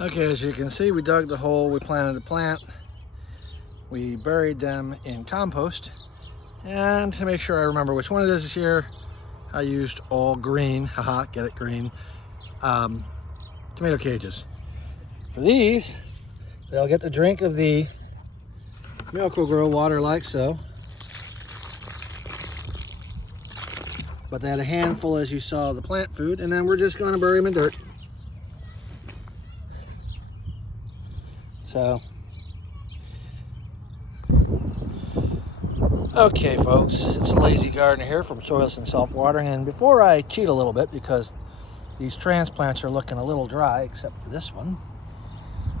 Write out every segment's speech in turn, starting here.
Okay, as you can see, we dug the hole, we planted the plant, we buried them in compost, and to make sure I remember which one it is this year, I used all green, haha, get it, green, tomato cages. For these, they'll get the drink of the Miracle-Gro water like so, but they had a handful, as you saw, of the plant food, and then we're just going to bury them in dirt. So, okay folks, it's a lazy gardener here from Soilless and Self-Watering, and before I cheat a little bit, because these transplants are looking a little dry, except for this one,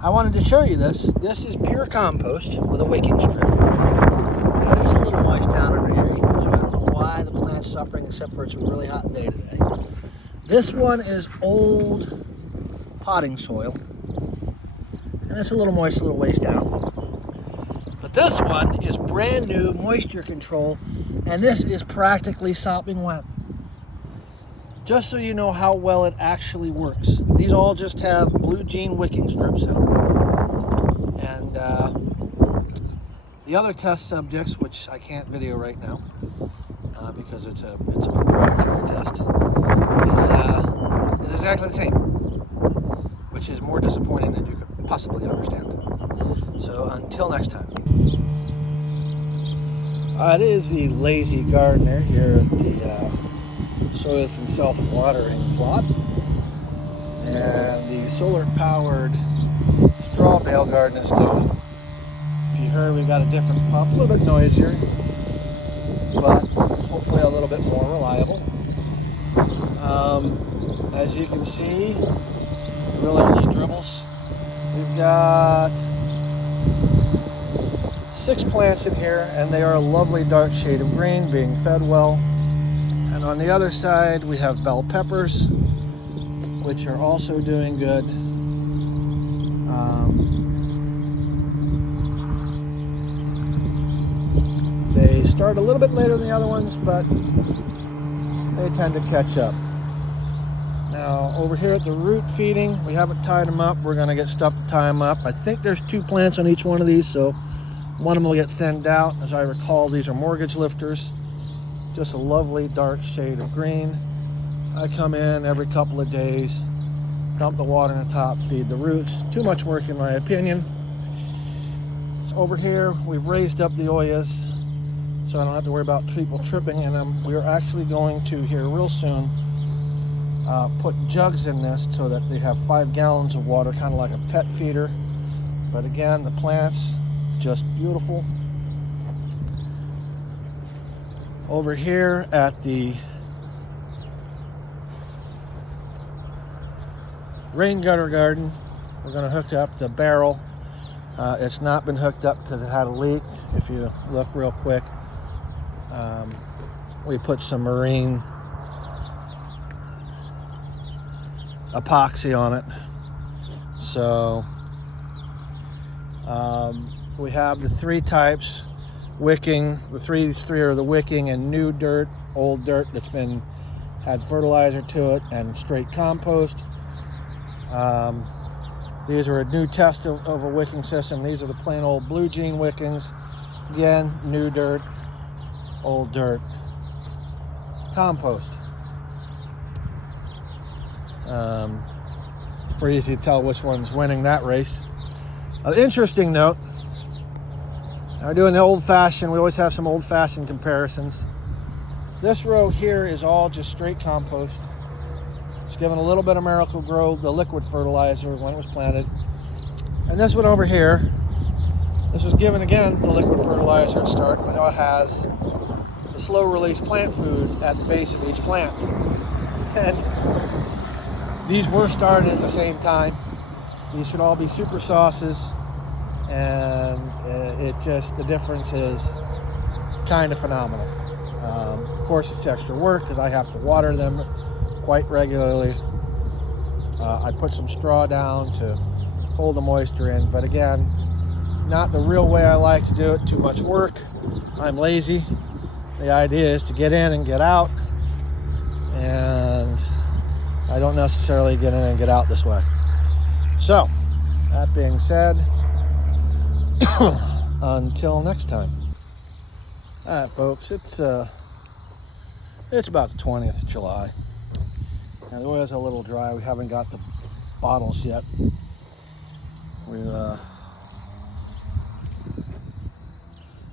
I wanted to show you this. This is pure compost with a wicking strip. That is a little moist down under here. So I don't know why the plant's suffering, except for it's a really hot day today. This one is old potting soil, and it's a little moist, a little waist down. But this one is brand new moisture control, and this is practically sopping wet. Just so you know how well it actually works. These all just have blue jean wicking strips in them. And the other test subjects, which I can't video right now because it's a proprietary test, is exactly the same, which is more disappointing than you could possibly understand. So until next time. It is the lazy gardener here at the Soilless and Self-Watering plot, and the solar-powered straw bale garden is new. If you heard, we've got a different pump, a little bit noisier, but hopefully a little bit more reliable. As you can see, really only dribbles. We've got 6 plants in here, and they are a lovely dark shade of green, being fed well. And on the other side, we have bell peppers, which are also doing good. They start a little bit later than the other ones, but they tend to catch up. Now, over here at the root feeding, we haven't tied them up. We're going to get stuff to tie them up. I think there's 2 plants on each one of these, so one of them will get thinned out. As I recall, these are mortgage lifters. Just a lovely dark shade of green. I come in every couple of days, dump the water in the top, feed the roots. Too much work in my opinion. Over here, we've raised up the Soilless, so I don't have to worry about people tripping in them. We're actually going to, here real soon, put jugs in this so that they have 5 gallons of water, kind of like a pet feeder. But again, the plants, just beautiful. Over here at the rain gutter garden, we're going to hook up the barrel. It's not been hooked up because it had a leak. If you look real quick, we put some marine epoxy on it. So we have the 3 types. Wicking, these three are the wicking and new dirt, old dirt that's had fertilizer to it, and straight compost. These are a new test of a wicking system. These are the plain old blue jean wickings. Again, new dirt, old dirt, compost. It's pretty easy to tell which one's winning that race. An interesting note, we're doing the old-fashioned, we always have some old-fashioned comparisons. This row here is all just straight compost. It's given a little bit of Miracle-Gro, the liquid fertilizer, when it was planted. And this one over here, this was given again the liquid fertilizer at start, but now it has the slow-release plant food at the base of each plant. And these were started at the same time. These should all be super sauces. And the difference is kind of phenomenal. Of course, it's extra work because I have to water them quite regularly. I put some straw down to hold the moisture in, but again, not the real way I like to do it. Too much work. I'm lazy. The idea is to get in and get out, and I don't necessarily get in and get out this way. So That being said, until next time. All right, folks, it's about the 20th of July. Now, the oil's a little dry. We haven't got the bottles yet.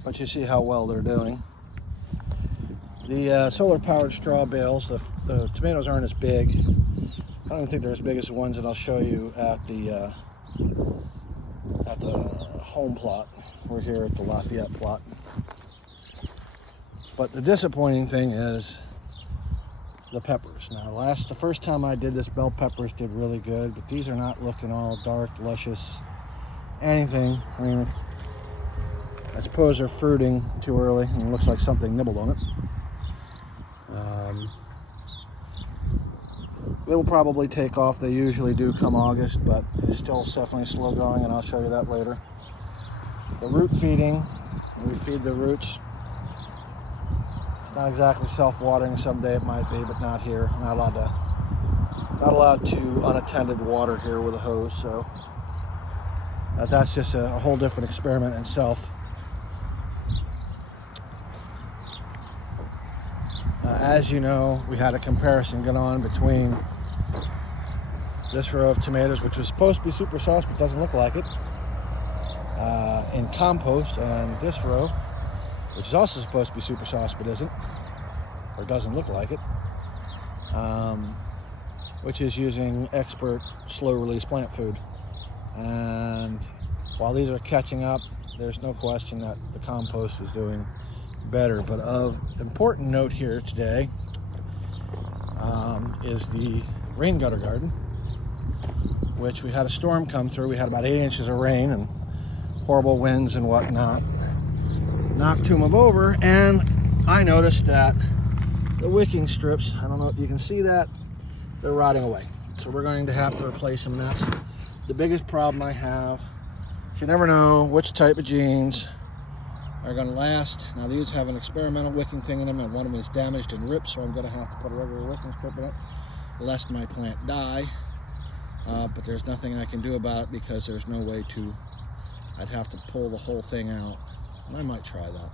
But you see how well they're doing. The solar-powered straw bales, the tomatoes aren't as big. I don't think they're as big as the ones that I'll show you at the home plot. We're here at the Lafayette plot. But the disappointing thing is the peppers. Now, the first time I did this, bell peppers did really good, but these are not looking all dark, luscious, anything. I mean, I suppose they're fruiting too early, and it looks like something nibbled on it. It'll probably take off. They usually do come August, but it's still definitely slow going, and I'll show you that later. The root feeding, we feed the roots. It's not exactly self-watering. Someday it might be, but not here. Not allowed to unattended water here with a hose. So that's just a whole different experiment in itself. As you know, we had a comparison going on between this row of tomatoes, which was supposed to be super sauce but doesn't look like it, in compost, and this row, which is also supposed to be super sauce but isn't, or doesn't look like it, which is using expert slow release plant food. And while these are catching up, there's no question that the compost is doing better. But of important note here today is the rain gutter garden, which we had a storm come through. We had about 8 inches of rain and horrible winds and whatnot. Knocked two of them over, and I noticed that the wicking strips, I don't know if you can see that, they're rotting away. So we're going to have to replace them. That's the biggest problem I have. You never know which type of jeans are going to last. Now, these have an experimental wicking thing in them, and one of them is damaged and ripped, so I'm going to have to put a regular wicking strip in it lest my plant die. But there's nothing I can do about it because there's no way to. I'd have to pull the whole thing out, and I might try that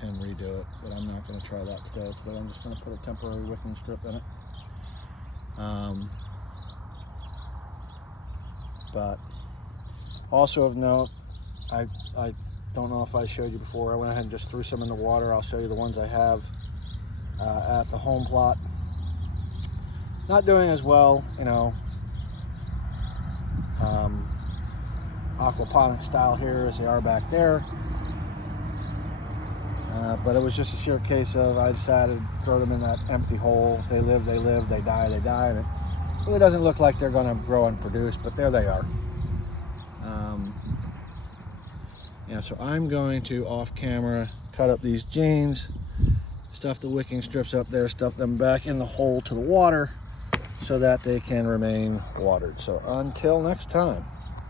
and redo it, but I'm not going to try that today. I'm just going to put a temporary wicking strip in it. But also of note, I don't know if I showed you before, I went ahead and just threw some in the water. I'll show you the ones I have at the home plot. Not doing as well, you know, aquaponic style here as they are back there. But it was just a sheer case of I decided to throw them in that empty hole. They live, they live, they die, they die. And it really doesn't look like they're going to grow and produce, but there they are. Yeah, so I'm going to, off camera, cut up these jeans, stuff the wicking strips up there, stuff them back in the hole to the water so that they can remain watered. So until next time.